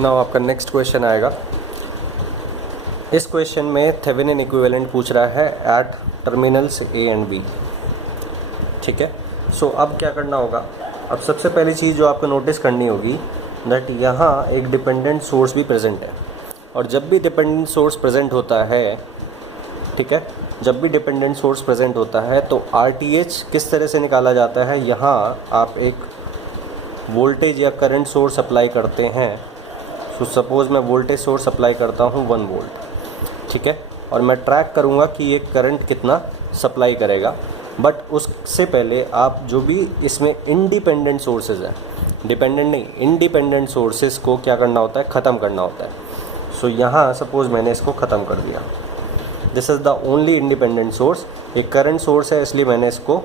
Now आपका next question आएगा। इस क्वेश्चन में थेवेनिन इक्विवेलेंट पूछ रहा है at terminals A and B. ठीक है, सो अब क्या करना होगा। अब सबसे पहली चीज़ जो आपको नोटिस करनी होगी दैट यहाँ एक डिपेंडेंट सोर्स भी प्रेजेंट है, और जब भी डिपेंडेंट सोर्स प्रेजेंट होता है, ठीक है, जब भी डिपेंडेंट सोर्स प्रेजेंट होता है तो RTH किस तरह से निकाला जाता है। यहाँ आप एक वोल्टेज या करंट सोर्स अप्लाई करते हैं। तो सपोज़ मैं वोल्टेज सोर्स अप्लाई करता हूँ 1 वोल्ट, ठीक है, और मैं ट्रैक करूँगा कि ये करंट कितना सप्लाई करेगा। बट उससे पहले आप जो भी इसमें इंडिपेंडेंट सोर्सेज हैं, डिपेंडेंट नहीं, इंडिपेंडेंट सोर्सेज को क्या करना होता है, ख़त्म करना होता है। सो यहाँ सपोज़ मैंने इसको ख़त्म कर दिया। This is the only independent source. एक करंट सोर्स है इसलिए मैंने इसको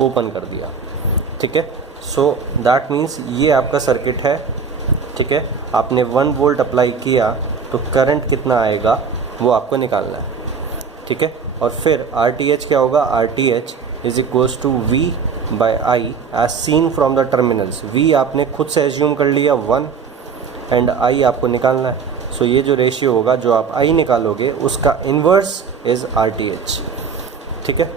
ओपन कर दिया। ठीक है, सो दैट मीन्स ये आपका सर्किट है। ठीक है, आपने 1 वोल्ट अप्लाई किया तो करंट कितना आएगा वो आपको निकालना है। ठीक है, और फिर RTH क्या होगा, RTH is equals to V by I as seen from the terminals. V आपने खुद से एज्यूम कर लिया 1 एंड I आपको निकालना है। सो ये जो रेशियो होगा जो आप I निकालोगे उसका इन्वर्स इज़ RTH। ठीक है,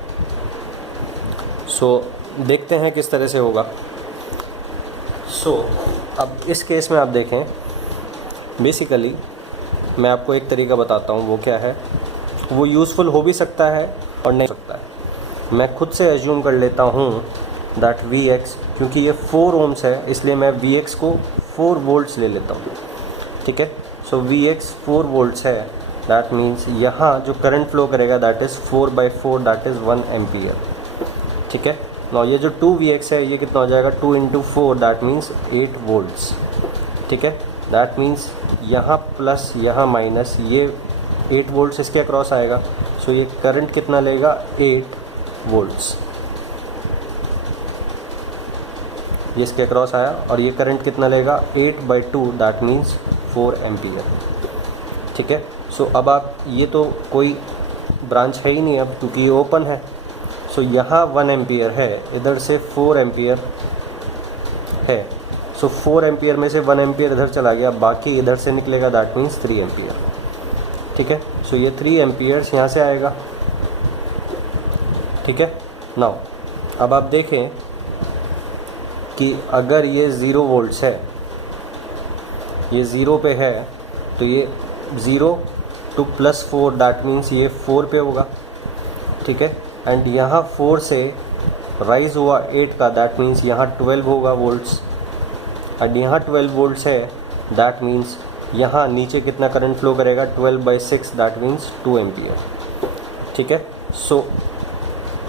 सो देखते हैं किस तरह से होगा। सो अब इस केस में आप देखें, बेसिकली मैं आपको एक तरीका बताता हूँ, वो क्या है, वो यूज़फुल हो भी सकता है और नहीं हो सकता है। मैं खुद से एज्यूम कर लेता हूँ दैट Vx, क्योंकि ये 4 ohms है इसलिए मैं Vx को 4 वोल्ट्स ले लेता हूँ। ठीक है, सो Vx 4 वोल्ट्स है, दैट मीन्स यहाँ जो करंट फ्लो करेगा that is 4/4, that is 1 ampere. ठीक है, ना ये जो 2Vx है ये कितना हो जाएगा, 2 × 4 दैट मीन्स 8 वोल्ट्स। ठीक है, दैट मीन्स यहाँ प्लस यहाँ माइनस, ये 8 वोल्ट्स इसके अक्रॉस आएगा। सो ये करंट कितना लेगा, 8 वोल्ट्स, ये इसके अक्रॉस आया, और ये करंट कितना लेगा, 8/2 दैट मीन्स 4 एम्पियर। ठीक है, सो अब आप ये तो कोई ब्रांच है ही नहीं अब क्योंकि ये ओपन है। सो यहाँ 1 एम्पियर है, इधर से 4 एम्पियर है। सो 4 एम्पियर में से 1 एम्पियर इधर चला गया, बाकी इधर से निकलेगा, दैट मीन्स 3 एम्पियर। ठीक है, सो ये 3 एम्पियर्स यहाँ से आएगा। ठीक है, नाउ अब आप देखें कि अगर ये 0 वोल्ट्स है, ये 0 पे है, तो ये 0 to +4 दैट मीन्स ये 4 पे होगा। ठीक है, एंड यहाँ 4 से राइज हुआ 8 का, दैट मीन्स यहाँ 12 होगा वोल्ट्स, एंड यहाँ 12 वोल्ट्स है, दैट मीन्स यहाँ नीचे कितना करंट फ्लो करेगा, 12/6 दैट मीन्स 2 एम्पियर। ठीक है, सो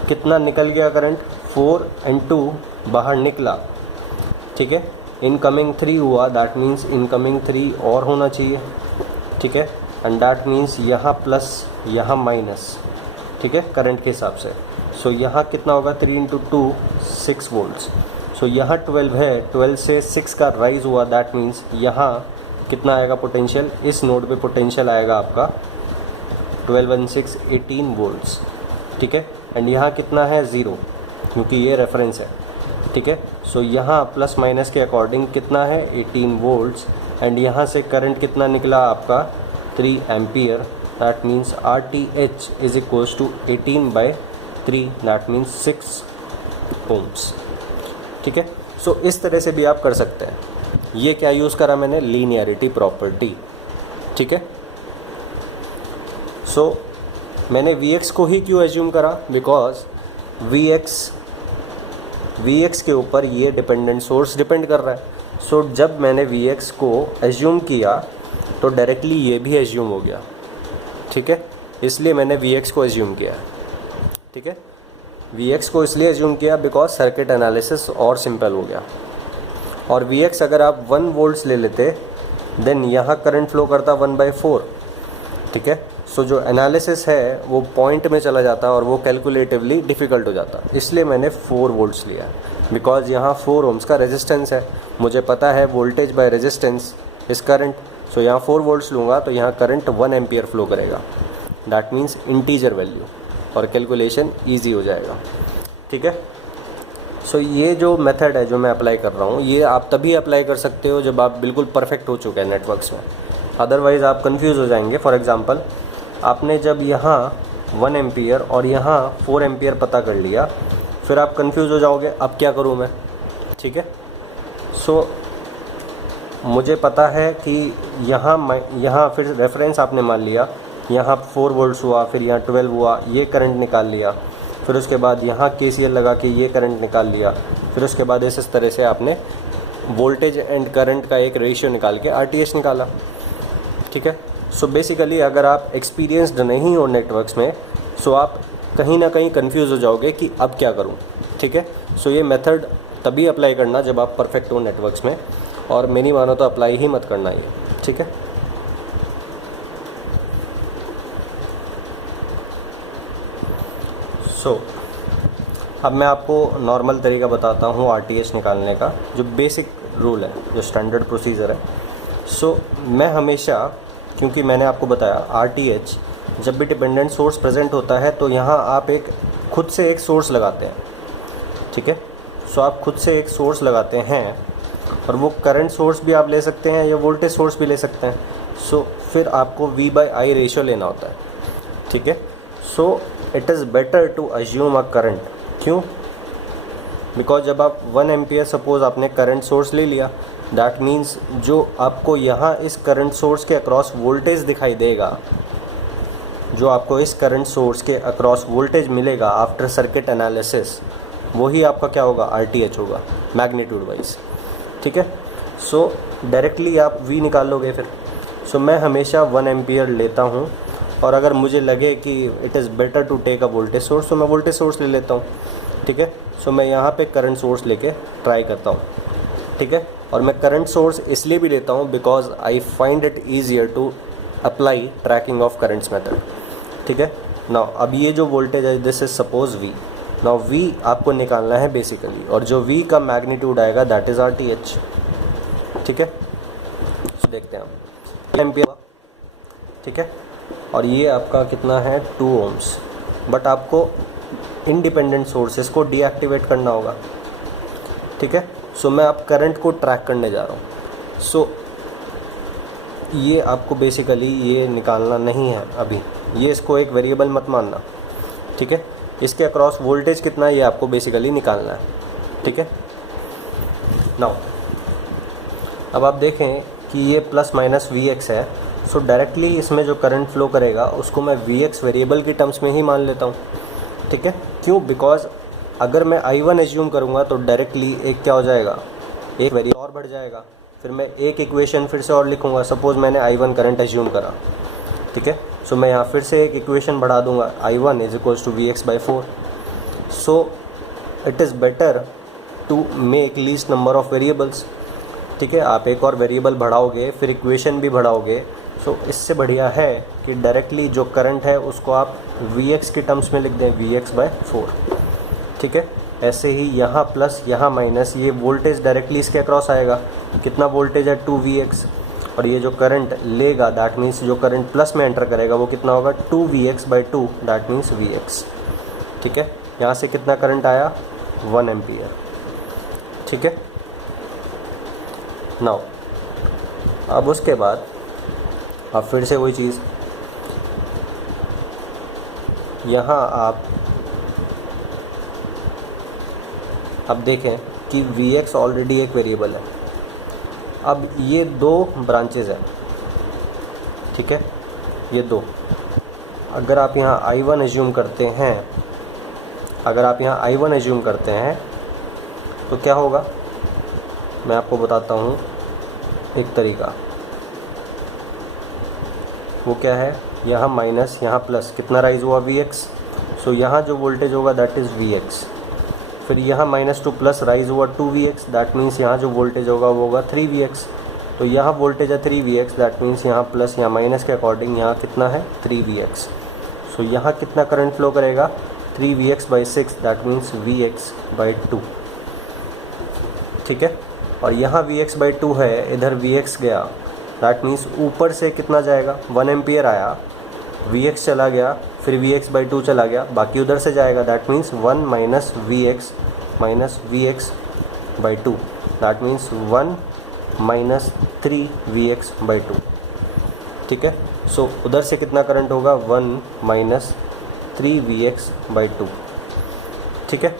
कितना निकल गया करंट, 4 and 2 बाहर निकला। ठीक है, इनकमिंग 3 हुआ, दैट मीन्स इनकमिंग 3 और होना चाहिए। ठीक है, एंड दैट मीन्स यहाँ प्लस यहाँ माइनस। ठीक है, करंट के हिसाब से। सो यहाँ कितना होगा, 3 × 2 6 वोल्ट्स। सो यहाँ 12 है, 12 से 6 का राइज हुआ, दैट मीन्स यहाँ कितना आएगा पोटेंशियल, इस नोड पे पोटेंशियल आएगा आपका 12 × 6 18 वोल्ट्स। ठीक है, एंड यहाँ कितना है, 0, क्योंकि ये रेफरेंस है। ठीक है, सो यहाँ प्लस माइनस के अकॉर्डिंग कितना है, 18 वोल्ट्स, एंड यहाँ से करंट कितना निकला आपका, 3 ampere, that means RTH is equals to 18/3 that means 6 ohms। ठीक है, सो इस तरह से भी आप कर सकते हैं। ये क्या यूज़ करा मैंने, लीनियरिटी प्रॉपर्टी। ठीक है, सो मैंने Vx को ही क्यों एज्यूम करा, बिकॉज Vx के ऊपर ये डिपेंडेंट सोर्स डिपेंड कर रहा है। सो जब मैंने Vx को एज्यूम किया तो डायरेक्टली ये भी एज्यूम हो गया। ठीक है, इसलिए मैंने Vx को एज्यूम किया। ठीक है, Vx को इसलिए एज्यूम किया बिकॉज सर्किट एनालिसिस और सिंपल हो गया। और Vx अगर आप 1 वोल्ट्स ले लेते देन यहाँ करंट फ्लो करता 1/4। ठीक है, सो जो एनालिसिस है वो पॉइंट में चला जाता और वो कैलकुलेटिवली डिफ़िकल्ट हो जाता, इसलिए मैंने 4 वोल्ट्स लिया बिकॉज यहाँ 4 ohms का रेजिस्टेंस है। मुझे पता है वोल्टेज बाय रेजिस्टेंस इस करंट। सो यहाँ 4 वोल्ट्स लूँगा तो यहाँ करंट 1 एम्पियर फ्लो करेगा, दैट मीन्स इंटीजर वैल्यू, और कैलकुलेशन ईजी हो जाएगा। ठीक है, सो ये जो मेथड है जो मैं अप्लाई कर रहा हूँ, ये आप तभी अप्लाई कर सकते हो जब आप बिल्कुल परफेक्ट हो चुके हैं नेटवर्क्स में, अदरवाइज़ आप कंफ्यूज हो जाएंगे। फॉर एग्ज़ाम्पल, आपने जब यहाँ 1 एम्पियर और यहाँ 4 एम्पियर पता कर लिया, फिर आप कंफ्यूज हो जाओगे अब क्या करूँ मैं, ठीक है। सो मुझे पता है कि यहाँ फिर रेफरेंस आपने मान लिया, यहाँ 4 वोल्ट्स हुआ, फिर यहाँ 12 हुआ, ये करंट निकाल लिया, फिर उसके बाद यहाँ KCL लगा के ये करंट निकाल लिया, फिर उसके बाद इस तरह से आपने वोल्टेज एंड करंट का एक रेशियो निकाल के RTH निकाला, ठीक है। सो बेसिकली अगर आप एक्सपीरियंस्ड नहीं हो नेटवर्क्स में, सो आप कहीं ना कहीं कंफ्यूज हो जाओगे कि अब क्या करूं, ठीक है। सो ये मेथड तभी अप्लाई करना जब आप परफेक्ट हो नेटवर्क्स में, और मेरी मानो तो अप्लाई ही मत करना ये, ठीक है। सो अब मैं आपको नॉर्मल तरीका बताता हूँ RTH निकालने का, जो बेसिक रूल है, जो स्टैंडर्ड प्रोसीजर है। सो मैं हमेशा, क्योंकि मैंने आपको बताया RTH जब भी डिपेंडेंट सोर्स प्रेजेंट होता है तो यहाँ आप खुद से एक सोर्स लगाते हैं, ठीक है। सो आप खुद से एक सोर्स लगाते हैं, और वो करंट सोर्स भी आप ले सकते हैं या वोल्टेज सोर्स भी ले सकते हैं। सो फिर आपको V/I रेशियो लेना होता है, ठीक है। So it is better to assume a current, क्यों? बिकॉज जब आप 1 एम्पियर सपोज आपने करंट सोर्स ले लिया, दैट मीन्स जो आपको यहाँ इस करंट सोर्स के अक्रॉस वोल्टेज दिखाई देगा, जो आपको इस करंट सोर्स के अक्रॉस वोल्टेज मिलेगा आफ्टर सर्किट एनालिसिस, वही आपका क्या होगा, RTH होगा मैग्नीट्यूड वाइज, ठीक है। सो डायरेक्टली आप V निकाल लोगे फिर। सो मैं हमेशा 1 एम्पियर लेता हूँ, और अगर मुझे लगे कि it is better to take a voltage source, तो मैं वोल्टेज सोर्स ले लेता हूँ, ठीक है। सो मैं यहाँ पे करंट सोर्स लेके ट्राई करता हूँ, ठीक है। और मैं करंट सोर्स इसलिए भी लेता हूँ because I find it easier to apply tracking of currents method, ठीक है। नाउ अब ये जो वोल्टेज है, this is suppose V। Now V आपको निकालना है बेसिकली, और जो V का मैग्नीट्यूड आएगा दैट इज़ RTH, ठीक है। देखते हैं हम एम्पियर, ठीक है। और ये आपका कितना है, 2 ohms। बट आपको इंडिपेंडेंट सोर्सेस को डीएक्टिवेट करना होगा, ठीक है। सो मैं अब करंट को ट्रैक करने जा रहा हूँ। सो ये आपको बेसिकली ये निकालना नहीं है अभी, ये इसको एक वेरिएबल मत मानना, ठीक है। इसके अक्रॉस वोल्टेज कितना है ये आपको बेसिकली निकालना है, ठीक है। नाउ अब आप देखें कि ये ± Vx है। सो डायरेक्टली इसमें जो करंट फ्लो करेगा उसको मैं Vx वेरिएबल की टर्म्स में ही मान लेता हूँ, ठीक है। क्यों? बिकॉज अगर मैं I1 एज्यूम करूँगा तो डायरेक्टली एक क्या हो जाएगा, एक वेरिएबल और बढ़ जाएगा। फिर मैं एक इक्वेशन फिर से और लिखूँगा, सपोज़ मैंने I1 करंट एज्यूम करा, ठीक है। सो मैं यहाँ फिर से एक इक्वेशन बढ़ा दूँगा, I1 = Vx/4। So it is better to make least number of variables, ठीक है। आप एक और वेरिएबल बढ़ाओगे, फिर इक्वेशन भी बढ़ाओगे। सो इससे बढ़िया है कि डायरेक्टली जो करंट है उसको आप Vx की टर्म्स में लिख दें, Vx/4, ठीक है। ऐसे ही यहाँ प्लस यहाँ माइनस, ये वोल्टेज डायरेक्टली इसके अक्रॉस आएगा। कितना वोल्टेज है, 2Vx, और ये जो करंट लेगा दैट मीन्स जो करंट प्लस में एंटर करेगा वो कितना होगा, 2Vx/2, दैट मीन्स Vx, ठीक है। यहाँ से कितना करंट आया, 1 एम्पियर, ठीक है। नाउ अब उसके बाद अब फिर से वही चीज़, यहाँ आप अब देखें कि Vx ऑलरेडी एक वेरिएबल है। अब ये 2 ब्रांचेज हैं, ठीक है, ये 2। अगर आप यहाँ I1 एज्यूम करते हैं, अगर आप यहाँ I1 एज्यूम करते हैं तो क्या होगा, मैं आपको बताता हूँ एक तरीका। वो क्या है, यहाँ माइनस यहाँ प्लस, कितना राइज हुआ, Vx। सो यहाँ जो वोल्टेज होगा दैट इज़ Vx। फिर यहाँ -2 प्लस राइज हुआ 2Vx, दैट मीन्स यहाँ जो वोल्टेज होगा वो होगा 3Vx। तो यहाँ वोल्टेज है 3Vx, दैट मीन्स यहाँ प्लस यहाँ माइनस के अकॉर्डिंग यहाँ कितना है, 3Vx। सो यहाँ कितना करंट फ्लो करेगा, 3Vx/6, दैट मीन्स Vx/2, ठीक है। और यहाँ Vx/2 है, इधर Vx गया, दैट मीन्स ऊपर से कितना जाएगा, 1 एम्पियर आया, Vx चला गया, फिर Vx/2 चला गया, बाकी उधर से जाएगा, that means 1 - Vx minus V X by two, that means 1 minus 3Vx/2, ठीक है। सो उधर से कितना करंट होगा, 1 माइनस 3Vx/2, ठीक है।